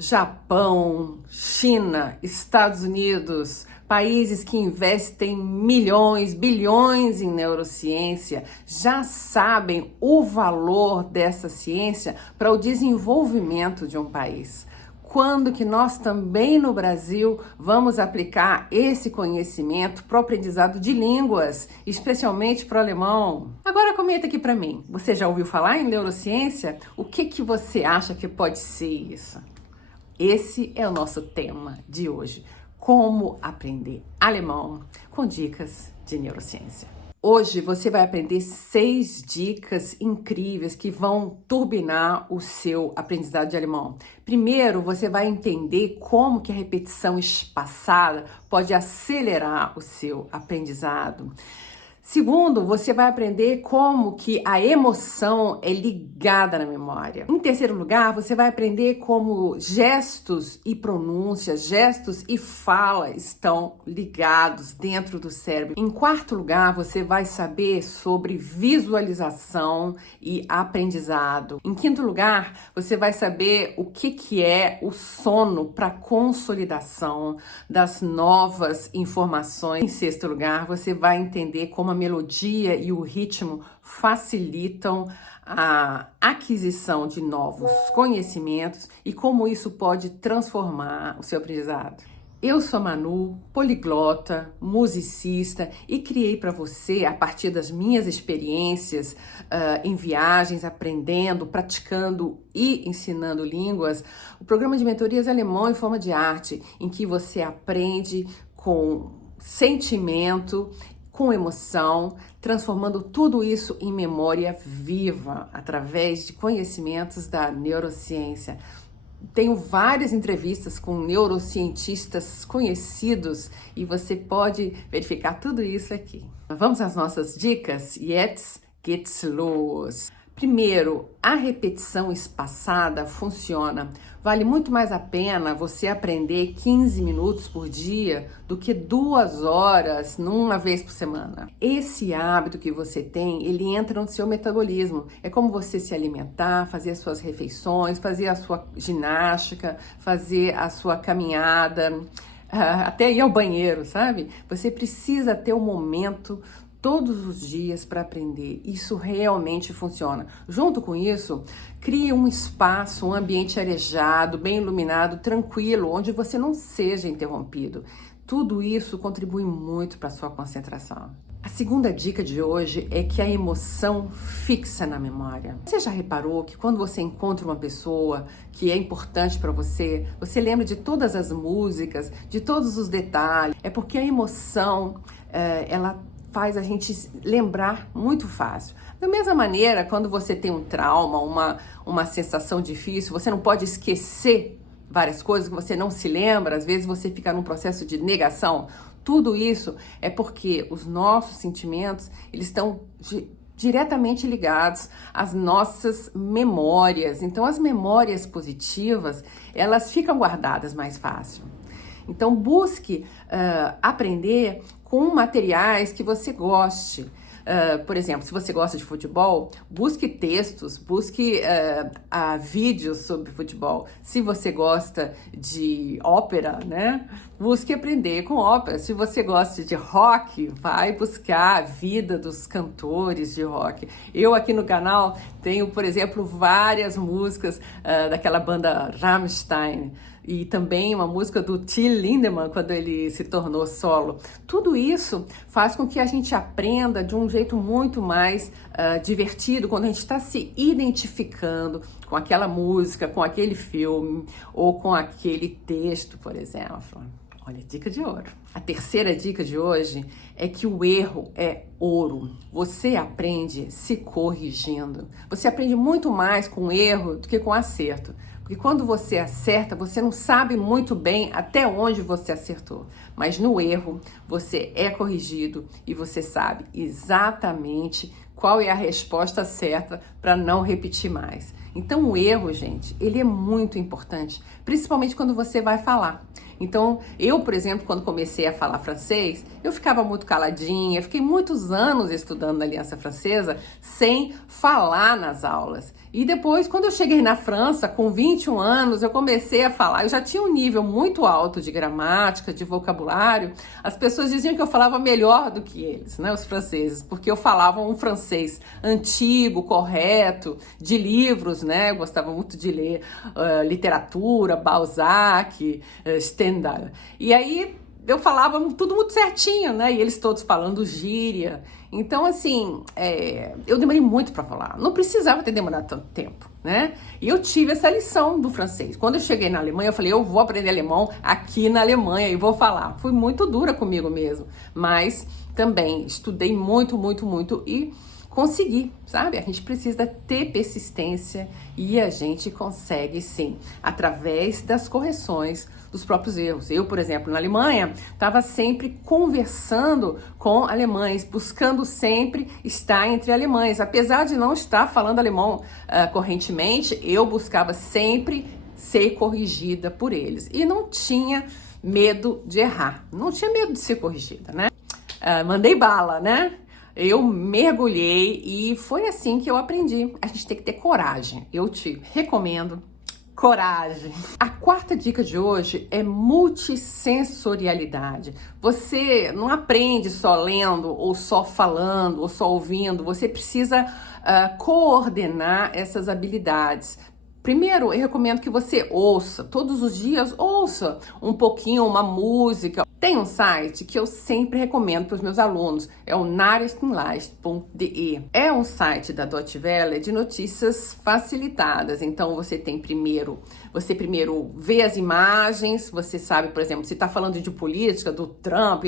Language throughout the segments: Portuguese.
Japão, China, Estados Unidos, países que investem milhões, bilhões em neurociência, já sabem o valor dessa ciência para o desenvolvimento de um país. Quando que nós também no Brasil vamos aplicar esse conhecimento para o aprendizado de línguas, especialmente para o alemão? Agora comenta aqui para mim, você já ouviu falar em neurociência? O que você acha que pode ser isso? Esse é o nosso tema de hoje, como aprender alemão com dicas de neurociência. Hoje você vai aprender 6 dicas incríveis que vão turbinar o seu aprendizado de alemão. Primeiro, você vai entender como que a repetição espaçada pode acelerar o seu aprendizado. Segundo, você vai aprender como que a emoção é ligada na memória. Em terceiro lugar, você vai aprender como gestos e pronúncias, gestos e fala estão ligados dentro do cérebro. Em quarto lugar, você vai saber sobre visualização e aprendizado. Em quinto lugar, você vai saber o que é o sono para consolidação das novas informações. Em sexto lugar, você vai entender como a melodia e o ritmo facilitam a aquisição de novos conhecimentos e como isso pode transformar o seu aprendizado. Eu sou a Manu, poliglota, musicista e criei para você, a partir das minhas experiências em viagens, aprendendo, praticando e ensinando línguas, o programa de mentorias alemão em forma de arte, em que você aprende com sentimento, com emoção, transformando tudo isso em memória viva através de conhecimentos da neurociência. Tenho várias entrevistas com neurocientistas conhecidos e você pode verificar tudo isso aqui. Vamos às nossas dicas? Jetzt geht's los! Primeiro, a repetição espaçada funciona. Vale muito mais a pena você aprender 15 minutos por dia do que 2 horas uma vez por semana. Esse hábito que você tem, ele entra no seu metabolismo. É como você se alimentar, fazer as suas refeições, fazer a sua ginástica, fazer a sua caminhada, até ir ao banheiro, sabe? Você precisa ter um momento todos os dias para aprender. Isso realmente funciona. Junto com isso, crie um espaço, um ambiente arejado, bem iluminado, tranquilo, onde você não seja interrompido. Tudo isso contribui muito para a sua concentração. A segunda dica de hoje é que a emoção fixa na memória. Você já reparou que quando você encontra uma pessoa que é importante para você, você lembra de todas as músicas, de todos os detalhes? É porque a emoção, ela faz a gente lembrar muito fácil. Da mesma maneira, quando você tem um trauma, uma sensação difícil, você não pode esquecer várias coisas que você não se lembra, às vezes você fica num processo de negação. Tudo isso é porque os nossos sentimentos, eles estão diretamente ligados às nossas memórias. Então, as memórias positivas, elas ficam guardadas mais fácil. Então, busque aprender com materiais que você goste. Por exemplo, se você gosta de futebol, busque textos, busque vídeos sobre futebol. Se você gosta de ópera, né? Busque aprender com ópera. Se você gosta de rock, vai buscar a vida dos cantores de rock. Eu aqui no canal tenho, por exemplo, várias músicas daquela banda Rammstein, e também uma música do Till Lindemann, quando ele se tornou solo. Tudo isso faz com que a gente aprenda de um jeito muito mais divertido, quando a gente está se identificando com aquela música, com aquele filme ou com aquele texto, por exemplo. Olha, dica de ouro. A terceira dica de hoje é que o erro é ouro. Você aprende se corrigindo. Você aprende muito mais com erro do que com acerto. Porque quando você acerta, você não sabe muito bem até onde você acertou. Mas no erro, você é corrigido e você sabe exatamente qual é a resposta certa para não repetir mais. Então o erro, gente, ele é muito importante, principalmente quando você vai falar. Então, eu, por exemplo, quando comecei a falar francês, eu ficava muito caladinha, fiquei muitos anos estudando na Aliança Francesa sem falar nas aulas. E depois, quando eu cheguei na França, com 21 anos, eu comecei a falar. Eu já tinha um nível muito alto de gramática, de vocabulário. As pessoas diziam que eu falava melhor do que eles, né, os franceses, porque eu falava um francês antigo, correto, de livros, né? Eu gostava muito de ler literatura, Balzac, Stendhal. E aí eu falava tudo muito certinho, né? E eles todos falando gíria. Então, assim, eu demorei muito para falar. Não precisava ter demorado tanto tempo, né? E eu tive essa lição do francês. Quando eu cheguei na Alemanha, eu falei, eu vou aprender alemão aqui na Alemanha e vou falar. Fui muito dura comigo mesmo, mas também estudei muito, muito, muito e consegui, sabe? A gente precisa ter persistência e a gente consegue sim, através das correções dos próprios erros. Eu, por exemplo, na Alemanha, estava sempre conversando com alemães, buscando sempre estar entre alemães. Apesar de não estar falando alemão correntemente, eu buscava sempre ser corrigida por eles. E não tinha medo de errar, não tinha medo de ser corrigida, né? Mandei bala, né? Eu mergulhei e foi assim que eu aprendi. A gente tem que ter coragem. Eu te recomendo coragem. A quarta dica de hoje é multissensorialidade. Você não aprende só lendo, ou só falando, ou só ouvindo. Você precisa coordenar essas habilidades. Primeiro, eu recomendo que você ouça, todos os dias ouça um pouquinho, uma música. Tem um site que eu sempre recomendo para os meus alunos, é o nachrichtenleicht.de. É um site da Deutsche Welle de notícias facilitadas. Então você primeiro vê as imagens, você sabe, por exemplo, se está falando de política, do Trump,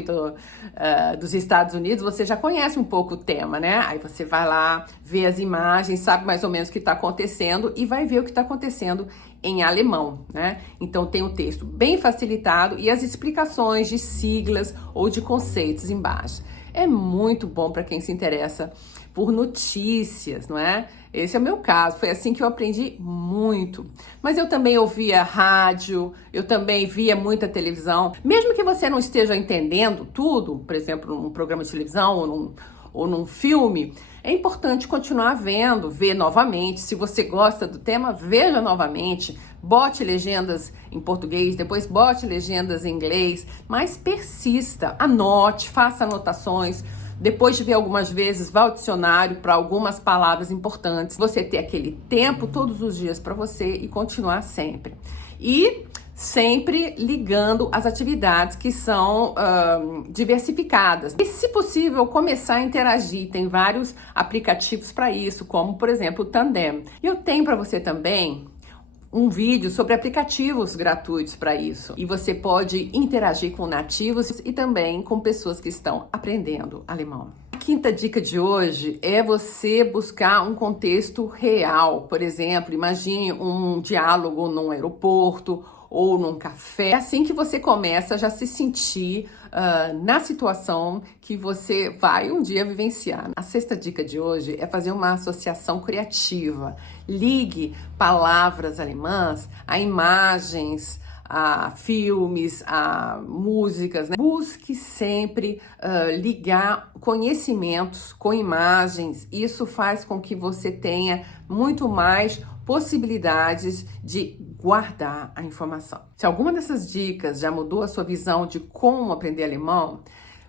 dos Estados Unidos, você já conhece um pouco o tema, né? Aí você vai lá, vê as imagens, sabe mais ou menos o que está acontecendo e vai ver o que está acontecendo em alemão, né? Então tem o texto bem facilitado e as explicações de siglas ou de conceitos embaixo. É muito bom para quem se interessa por notícias, não é? Esse é o meu caso, foi assim que eu aprendi muito. Mas eu também ouvia rádio, eu também via muita televisão. Mesmo que você não esteja entendendo tudo, por exemplo, num programa de televisão ou num filme, é importante continuar vendo, ver novamente. Se você gosta do tema, veja novamente. Bote legendas em português, depois bote legendas em inglês, mas persista, anote, faça anotações. Depois de ver algumas vezes, vá ao dicionário para algumas palavras importantes. Você ter aquele tempo todos os dias para você e continuar sempre. E sempre ligando as atividades que são diversificadas. E, se possível, começar a interagir. Tem vários aplicativos para isso, como, por exemplo, o Tandem. E eu tenho para você também um vídeo sobre aplicativos gratuitos para isso. E você pode interagir com nativos e também com pessoas que estão aprendendo alemão. A quinta dica de hoje é você buscar um contexto real. Por exemplo, imagine um diálogo num aeroporto ou num café. É assim que você começa a já se sentir na situação que você vai um dia vivenciar. A sexta dica de hoje é fazer uma associação criativa. Ligue palavras alemãs a imagens, a filmes, a músicas, né? Busque sempre ligar conhecimentos com imagens. Isso faz com que você tenha muito mais possibilidades de guardar a informação. Se alguma dessas dicas já mudou a sua visão de como aprender alemão,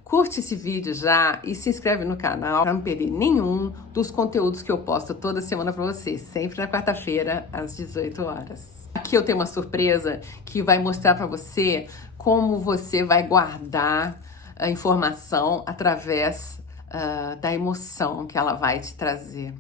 curte esse vídeo já e se inscreve no canal para não perder nenhum dos conteúdos que eu posto toda semana para você, sempre na quarta-feira, às 18 horas. Aqui eu tenho uma surpresa que vai mostrar para você como você vai guardar a informação através da emoção que ela vai te trazer.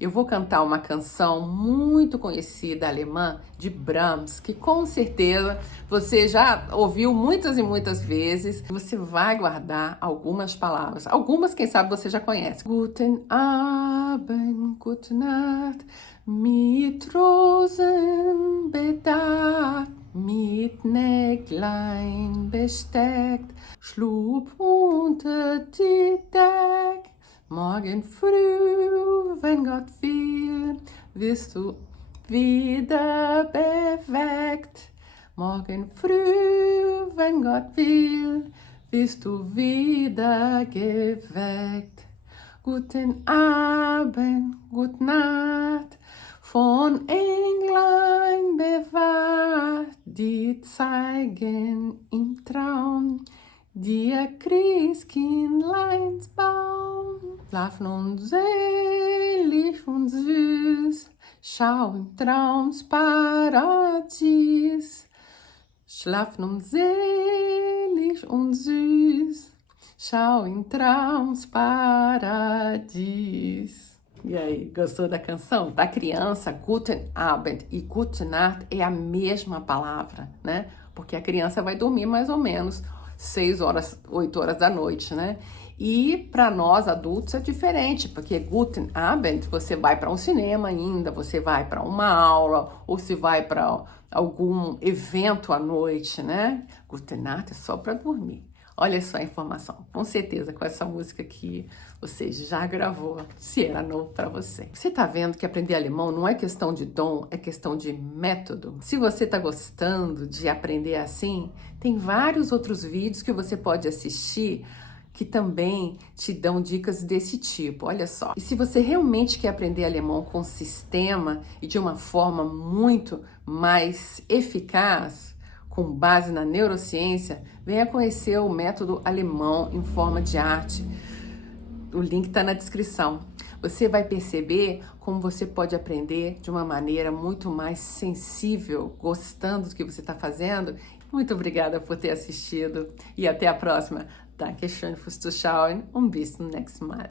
Eu vou cantar uma canção muito conhecida alemã de Brahms, que com certeza você já ouviu muitas e muitas vezes. Você vai guardar algumas palavras. Algumas, quem sabe, você já conhece. Guten Abend, gute Nacht, mit Rosen bedacht, mit Näglein besteckt, schlupf unter die Decke. Morgen früh, wenn Gott will, wirst du wieder beweckt. Morgen früh, wenn Gott will, wirst du wieder geweckt. Guten Abend, gute Nacht, von Englein bewahrt, die zeigen im Traum dir Christkindleins Baum. Schlaf nun selig und süß, schau im Traums Paradies. Schlaf nun selig und süß, schau em Traums Paradies. E aí, gostou da canção? Para criança, Guten Abend e Gute Nacht é a mesma palavra, né? Porque a criança vai dormir mais ou menos 6 horas, 8 horas da noite, né? E para nós adultos é diferente, porque Guten Abend você vai para um cinema ainda, você vai para uma aula, ou se vai para algum evento à noite, né? Gute Nacht é só para dormir. Olha só a informação. Com certeza, com essa música aqui, você já gravou, se era novo para você. Você tá vendo que aprender alemão não é questão de dom, é questão de método? Se você tá gostando de aprender assim, tem vários outros vídeos que você pode assistir que também te dão dicas desse tipo, olha só. E se você realmente quer aprender alemão com sistema e de uma forma muito mais eficaz, com base na neurociência, venha conhecer o método alemão em forma de arte. O link está na descrição. Você vai perceber como você pode aprender de uma maneira muito mais sensível, gostando do que você está fazendo. Muito obrigada por ter assistido e até a próxima. Dankeschön fürs Zuschauen und bis zum nächsten Mal.